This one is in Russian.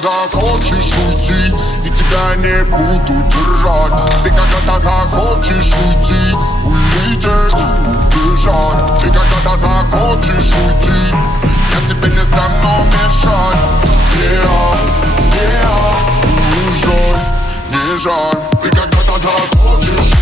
захочешь уйти, и тебя не буду держать. Ты когда-то захочешь уйти, улететь, убежать. Ты когда-то захочешь уйти, я тебе не стану мешать. Уезжай, не жаль. Ты когда-то захочешь